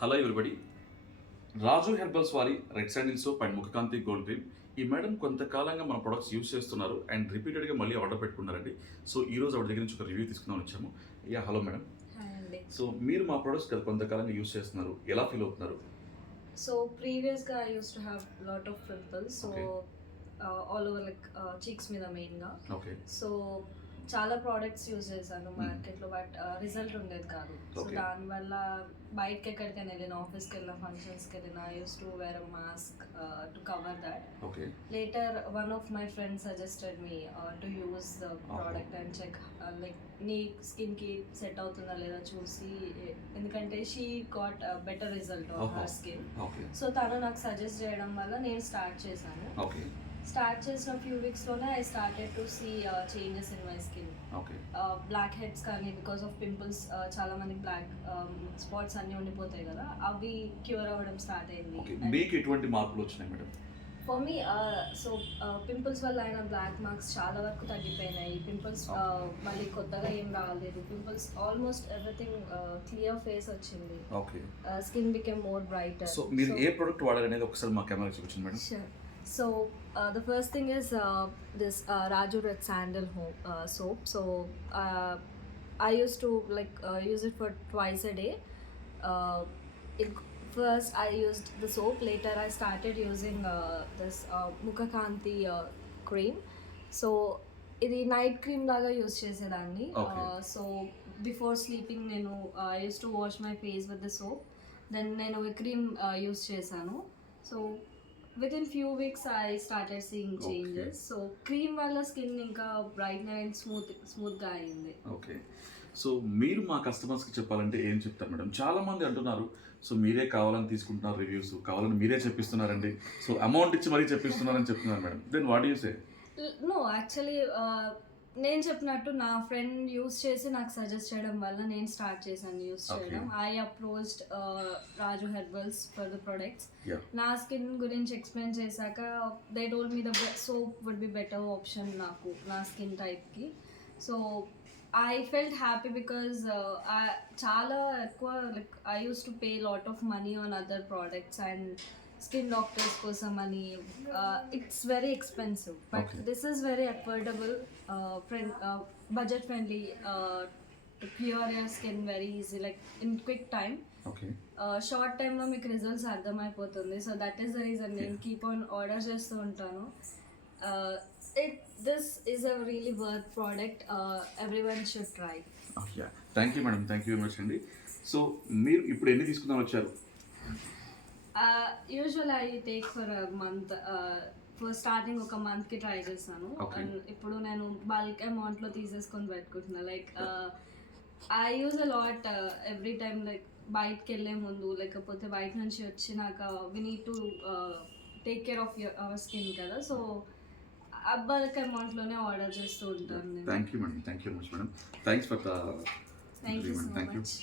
Hello everybody. Raju herbals వారి red sandal soap and Mukhakanthi gold cream. ఈ madam కొంతకాలంగా మన ప్రొడక్ట్స్ యూస్ చేస్తున్నారు అండ్ రిపీటెడ్గా మళ్ళీ ఆర్డర్ పెట్టుకున్నారండి. సో ఈ రోజు ఆవిడ దగ్గర నుంచి ఒక రివ్యూ తీసుకుందాం వచ్చాము. Hello madam. హాయ్ అండి. సో మీరు మా ప్రొడక్ట్స్ కొంతకాలంగా యూస్ చేస్తున్నారు, ఎలా ఫీల్ అవుతున్నారు? సో ప్రీవియస్గా I use to have lot of pimples. So Okay. All over like cheeks మీద మెయిన్గా. ఓకే. సో చాలా ప్రోడక్ట్స్ యూజ్ చేశాను మార్కెట్లో, బట్ రిజల్ట్ ఉండేది కాదు. So Okay. దానివల్ల బయటకి ఎక్కడికైనా వెళ్ళిన, ఆఫీస్కి వెళ్ళిన, ఫంక్షన్స్కి వెళ్ళిన, I use to wear a mask to cover that. Okay. Later one of my friends suggested me to use the product and check like నీ స్కిన్కి సెట్ అవుతుందా లేదా చూసి, ఎందుకంటే she got better result on her skin. Okay. So తను నాకు suggest చేయడం వల్ల నేను స్టార్ట్ చేశాను. ఓకే. స్టార్ట్ చేసిన ఫ్యూ వీక్స్లోనే I started to see changes in my skin. Okay. Black heads కానీ, బికాస్ ఆఫ్ పింపుల్స్ చాలా మంది బ్లాక్ స్పాట్స్ అన్నీ ఉండిపోతాయి కదా, అవి క్యూర్ అవ్వడం స్టార్ట్ అయింది. మీకు ఎటువంటి మార్పులు వచ్చినాయి madam? For me so pimples వల్ల అయిన బ్లాక్ మార్క్స్ చాలా వరకు తగ్గిపోయినాయి. పింపుల్స్ మళ్ళీ కొత్తగా ఏం రాలేదు. Pimples almost everything clear face వచ్చింది. Okay. Skin became more brighter. So మీరు ఏ ప్రొడక్ట్ వాడారనేది ఒకసారి మా కెమెరా చూపించండి madam. Sure. So the first thing is this Raju Red Sandal soap. So I used to use it for twice a day. Uh, First I used the soap. Later I started using this Mukhakanti cream. So ఇది night cream లాగా use చేసేదాన్ని. So before sleeping నేను I use to wash my face with the soap. Then నేను cream use చేశాను. So within few weeks I started seeing changes. Okay. So cream వల్ల స్కిన్ ఇంకా బ్రైట్నర్ అండ్ స్మూత్గా అయింది. ఓకే. సో మీరు మా కస్టమర్స్కి చెప్పాలంటే ఏం చెప్తారు మేడం? చాలా మంది అంటున్నారు, సో మీరే కావాలని తీసుకుంటున్నారు రివ్యూస్, కావాలని మీరే చెప్పిస్తున్నారండి, సో అమౌంట్ ఇచ్చి మరీ చెప్పిస్తున్నారని చెప్తున్నారు madam. Then what you say? No, actually నేను చెప్పినట్టు నా ఫ్రెండ్ యూస్ చేసి నాకు సజెస్ట్ చేయడం వల్ల నేను స్టార్ట్ చేశాను యూస్ చేయడం. I approached Raju herbals for the products. నా స్కిన్ గురించి ఎక్స్ప్లెయిన్ చేశాక they told me the soap would be better option నాకు, నా స్కిన్ టైప్కి. So I felt happy because చాలా ఎక్కువ like I use to pay lot of money on other products and skin doctors కోసం అని. It's very expensive, but this is very affordable, budget friendly, clear your skin very easy, like in quick time. Short టైంలో మీకు రిజల్ట్స్ అర్థమైపోతుంది. So that is the reason నేను keep on order చేస్తూ ఉంటాను. This is a really worth product, everyone should try. Thank you madam, thank you very much అండి. సో మీరు ఇప్పుడు ఎన్ని తీసుకుందాం వచ్చారు? Usual I take for month. Starting ఒక మంత్కి ట్రై చేశాను. అండ్ ఇప్పుడు నేను బల్క్ అమౌంట్లో తీసేసుకొని పెట్టుకుంటున్నా. Like I use a lot every time, like బయటకి వెళ్ళే ముందు, లేకపోతే బయట నుంచి వచ్చినాక we need to take care of our skin కదా. సో బల్క్ అమౌంట్లోనే ఆర్డర్ చేస్తూ ఉంటాను నేను. Thank you madam, thank you much madam. Thanks for the thank you so thank you. Much.